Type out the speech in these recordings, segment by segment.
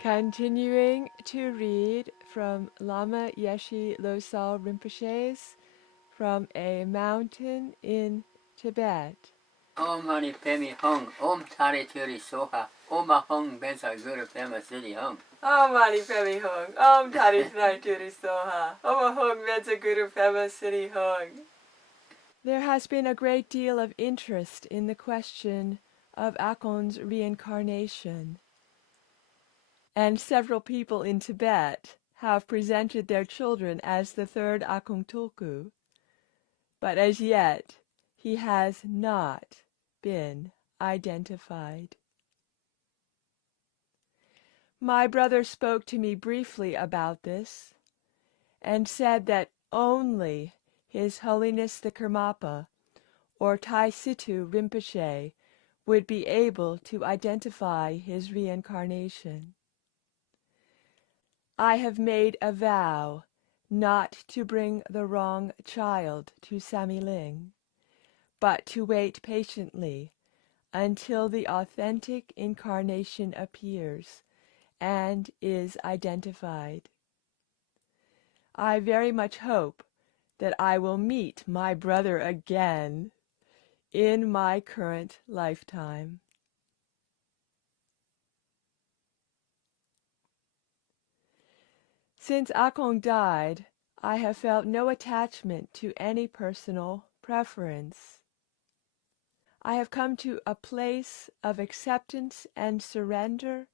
Continuing to read from Lama Yeshe Losal Rinpoche's From a Mountain in Tibet. Om Mani Pemi Hung, Om Tari Turi Soha, Om Ahung Bensa Guru Pema Siddhi Hung. Om Mani Pemi Hung, Om Tari Turi Soha, Om Ahung Bensa Guru Pema Siddhi Hung. There has been a great deal of interest in the question of Akon's reincarnation, and several people in Tibet have presented their children as the third Akong Tulku, but as yet he has not been identified. My brother spoke to me briefly about this and said that only His Holiness the Karmapa or Tai Situ Rinpoche would be able to identify his reincarnation. I have made a vow not to bring the wrong child to Samiling, but to wait patiently until the authentic incarnation appears and is identified. I very much hope that I will meet my brother again in my current lifetime. Since Akong died, I have felt no attachment to any personal preference. I have come to a place of acceptance and surrender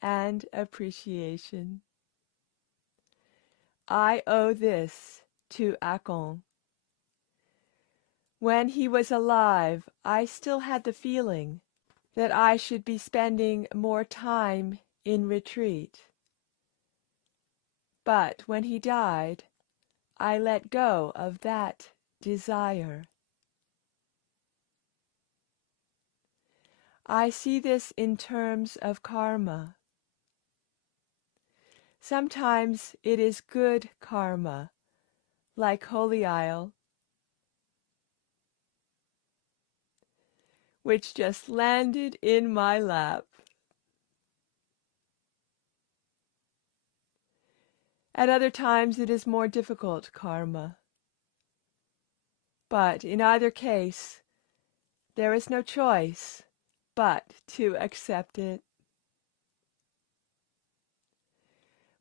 and appreciation. I owe this to Akong. When he was alive, I still had the feeling that I should be spending more time in retreat. But when he died, I let go of that desire. I see this in terms of karma. Sometimes it is good karma, like Holy Isle, which just landed in my lap. At other times it is more difficult karma. But in either case, there is no choice but to accept it.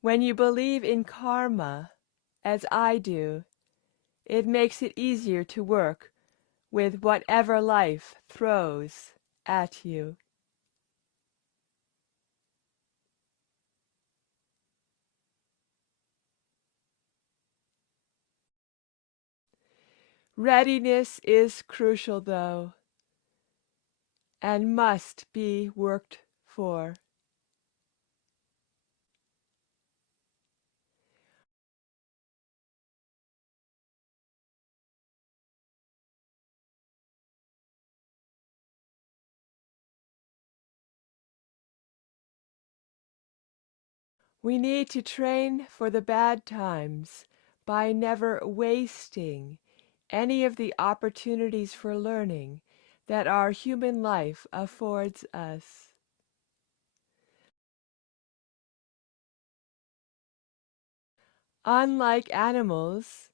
When you believe in karma, as I do, it makes it easier to work with whatever life throws at you. Readiness is crucial, though, and must be worked for. We need to train for the bad times by never wasting any of the opportunities for learning that our human life affords us. Unlike animals,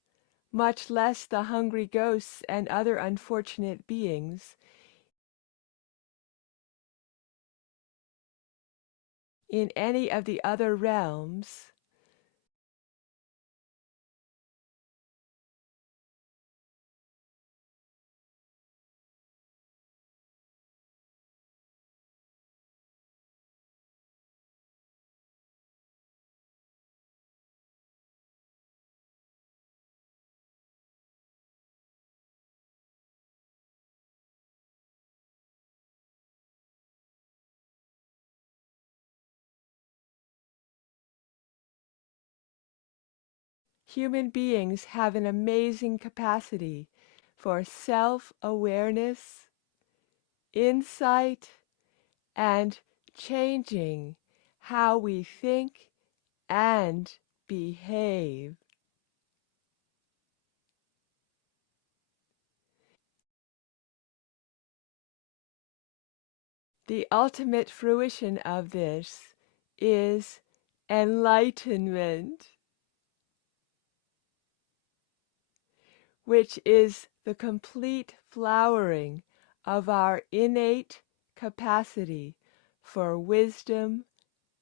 much less the hungry ghosts and other unfortunate beings, in any of the other realms, human beings have an amazing capacity for self-awareness, insight, and changing how we think and behave. The ultimate fruition of this is enlightenment, which is the complete flowering of our innate capacity for wisdom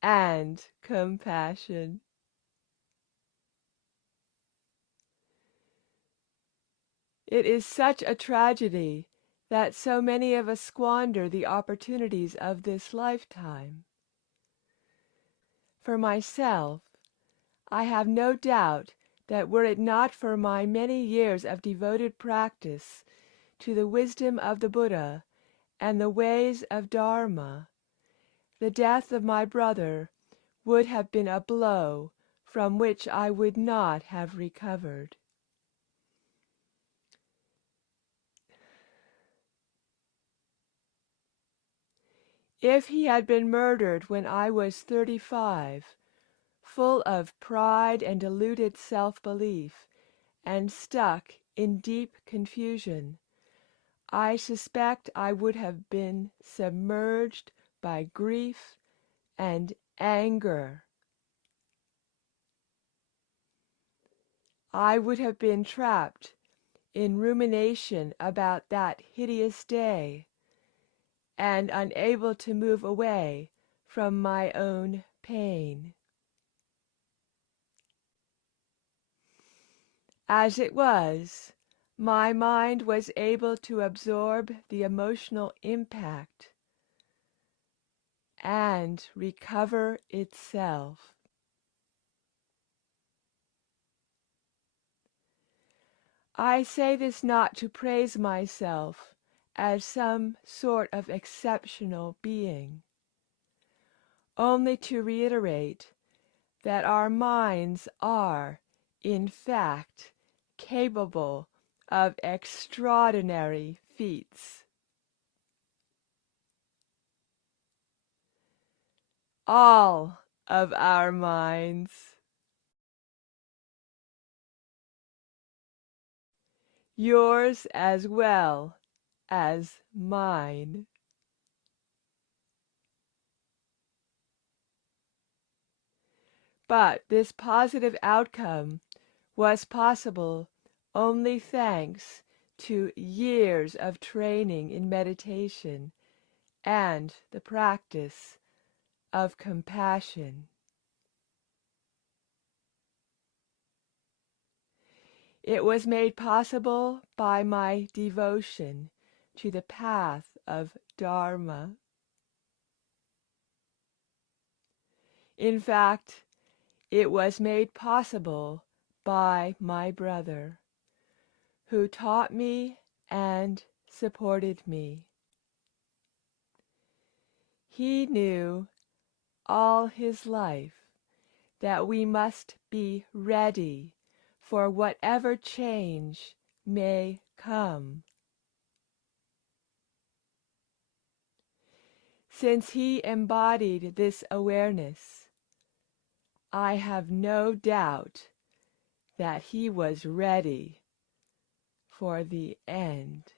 and compassion. It is such a tragedy that so many of us squander the opportunities of this lifetime. For myself, I have no doubt that were it not for my many years of devoted practice to the wisdom of the Buddha and the ways of Dharma, the death of my brother would have been a blow from which I would not have recovered. If he had been murdered when I was 35, full of pride and deluded self-belief, and stuck in deep confusion, I suspect I would have been submerged by grief and anger. I would have been trapped in rumination about that hideous day, and unable to move away from my own pain. As it was, my mind was able to absorb the emotional impact and recover itself. I say this not to praise myself as some sort of exceptional being, only to reiterate that our minds are, in fact, capable of extraordinary feats. All of our minds. Yours as well as mine. But this positive outcome was possible only thanks to years of training in meditation and the practice of compassion. It was made possible by my devotion to the path of Dharma. In fact, it was made possible by my brother, who taught me and supported me. He knew all his life that we must be ready for whatever change may come. Since he embodied this awareness, I have no doubt that he was ready for the end.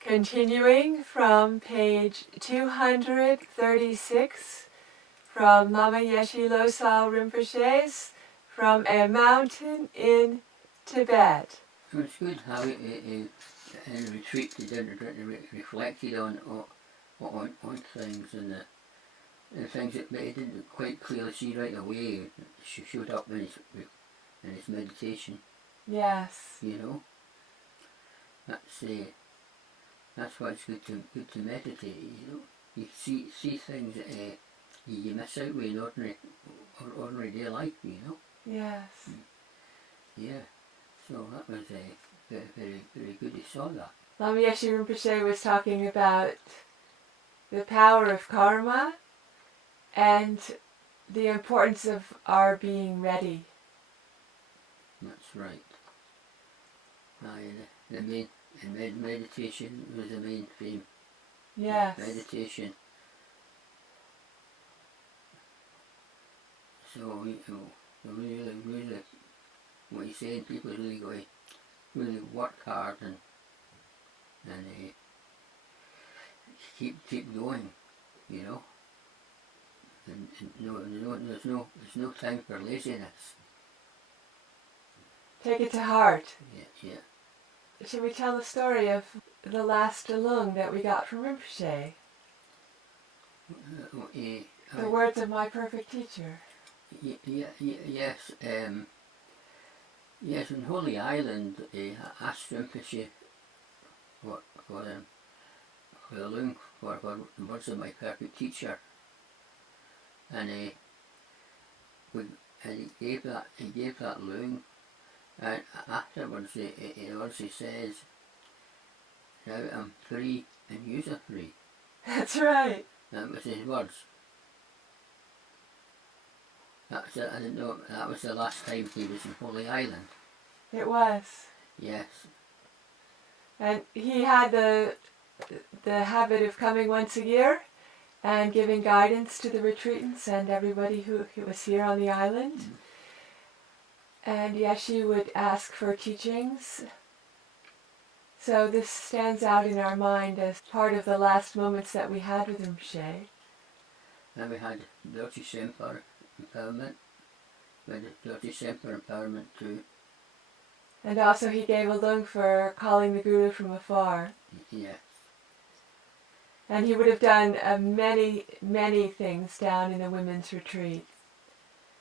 Continuing from page 236 from Lama Yeshe Losal Rinpoche's From a Mountain in Tibet. It's good how in retreat he reflected on things and the things that he didn't quite clearly see right away showed up in his meditation. Yes. You know, that's why it's good to meditate. You know, you see things that you miss out with in ordinary day life. You know. Yes. Yeah. So that was very, very, very good. He saw that. Lama Yeshe Rinpoche was talking about the power of karma and the importance of our being ready. That's right. The main meditation was the main theme. Yes. Meditation. So really, what he's saying, people really got to really work hard and keep going, you know. And there's no time for laziness. Take it to heart. Yeah. Should we tell the story of the last lung that we got from Rinpoche? The words of my perfect teacher. Yes. Yes, in Holy Island, asked Rinpoche for the lung for the words of my perfect teacher, and he gave that lung, and afterwards he says, "Now I'm free and you are free." That's right. That was his words. I didn't know that was the last time he was in Holy Island. It was. Yes. And he had the habit of coming once a year and giving guidance to the retreatants and everybody who was here on the island. And Yeshe would ask for teachings. So this stands out in our mind as part of the last moments that we had with Rinpoche. And we had Dirty Semper empowerment. We had Dirty Semper empowerment too. And also he gave a lung for calling the Guru from afar. Yes. And he would have done many, many things down in the women's retreat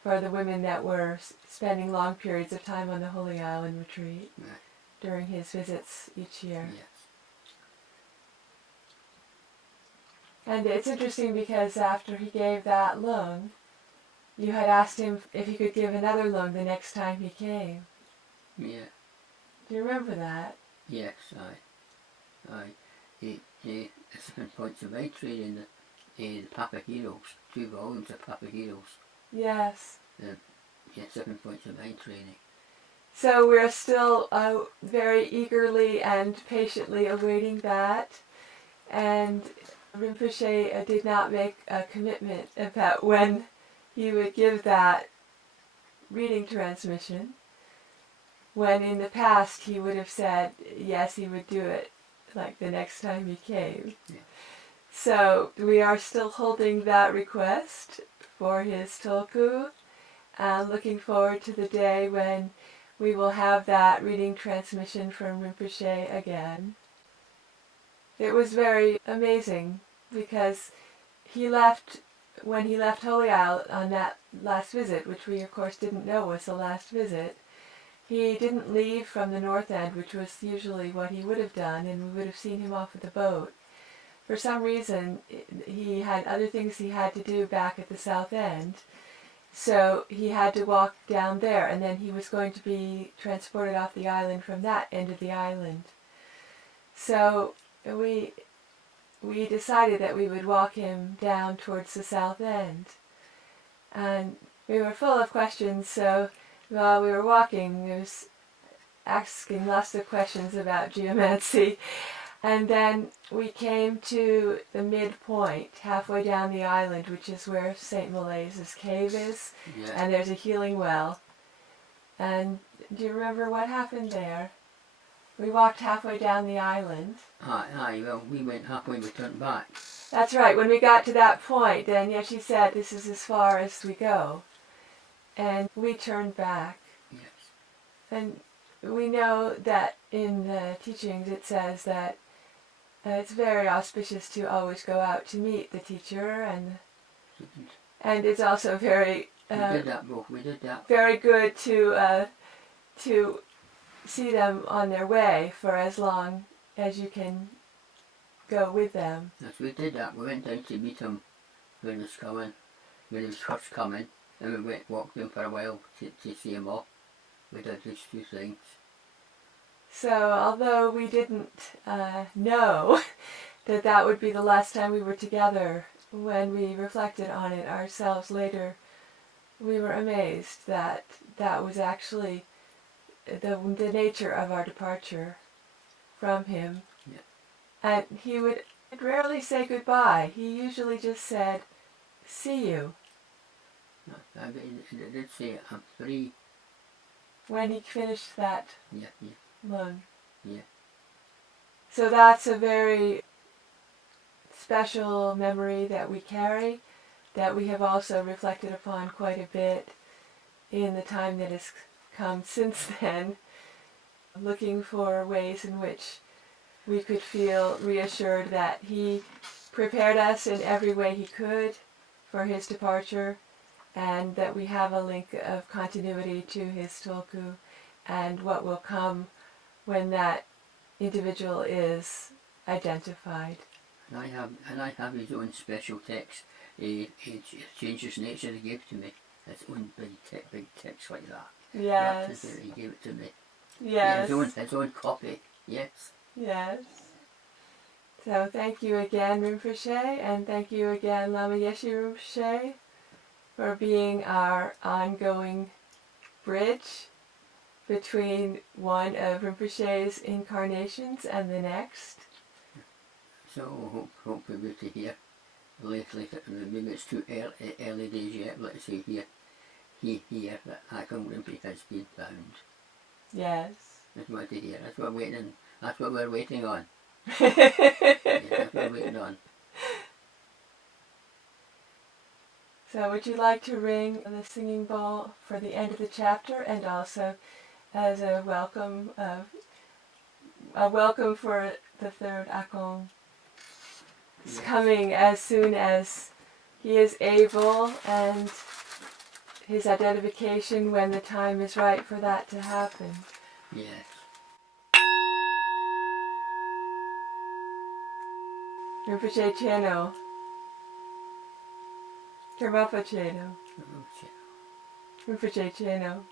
for the women that were spending long periods of time on the Holy Island retreat during his visits each year. Yes. And it's interesting because after he gave that lung, you had asked him if he could give another lung the next time he came. Yeah. Do you remember that? Yes, the 7 points of mind training, the Papa Heroes, 2 volumes of Papa Heroes. Yes. 7 points of mind training. So we're still very eagerly and patiently awaiting that. And Rinpoche did not make a commitment about when he would give that reading transmission, when in the past he would have said yes, he would do it like the next time he came. Yeah. So we are still holding that request for his tulku, and looking forward to the day when we will have that reading transmission from Rinpoche again. It was very amazing because when he left Holy Isle on that last visit, which we of course didn't know was the last visit, he didn't leave from the north end, which was usually what he would have done, and we would have seen him off with the boat. For some reason, he had other things he had to do back at the south end, so he had to walk down there, and then he was going to be transported off the island from that end of the island. So we decided that we would walk him down towards the south end. And we were full of questions, so while we were walking, he was asking lots of questions about geomancy. And then we came to the midpoint, halfway down the island, which is where St. Molaise's cave is. Yeah. And there's a healing well. And do you remember what happened there? We walked halfway down the island. Well, we went halfway, we turned back. That's right. When we got to that point, then Yeshe said, "This is as far as we go." And we turned back. Yes. And we know that in the teachings it says that it's very auspicious to always go out to meet the teacher and And it's also very We did that both. We did that. very good to see them on their way for as long as you can go with them. Yes, we did that. We went down to meet him when he was coming, when he was first coming, and we walked him for a while to see him off. We did these two things. So although we didn't know that that would be the last time we were together, when we reflected on it ourselves later, we were amazed that that was actually the nature of our departure from him. Yeah. And he would rarely say goodbye. He usually just said, "See you," No, I did say, I'm free. when he finished that Yeah. lung. Yeah. So that's a very special memory that we carry, that we have also reflected upon quite a bit in the time that has come since then, looking for ways in which we could feel reassured that he prepared us in every way he could for his departure, and that we have a link of continuity to his tulku and what will come when that individual is identified. And I have his own special text. He changes nature. He gave to me his own big text like that. Yes. He gave it to me. Yes. Yeah, his own copy. Yes. Yes. So thank you again, Rinpoche, and thank you again, Lama Yeshe Rinpoche, for being our ongoing bridge between one of Rinpoche's incarnations and the next. So hope we'll be able to hear later. Maybe it's too early days yet. Let's say hear that Akam Rinpoche has been found. Yes. That's what to hear. That's what waiting. That's what we're waiting on. Yeah, That's what we're waiting on. So would you like to ring the singing bowl for the end of the chapter, and also as a welcome for the third Akon? It's coming as soon as he is able, and his identification when the time is right for that to happen. Yes. Rinpoche Cheno. Karmapa Cheno. Rinpoche Cheno.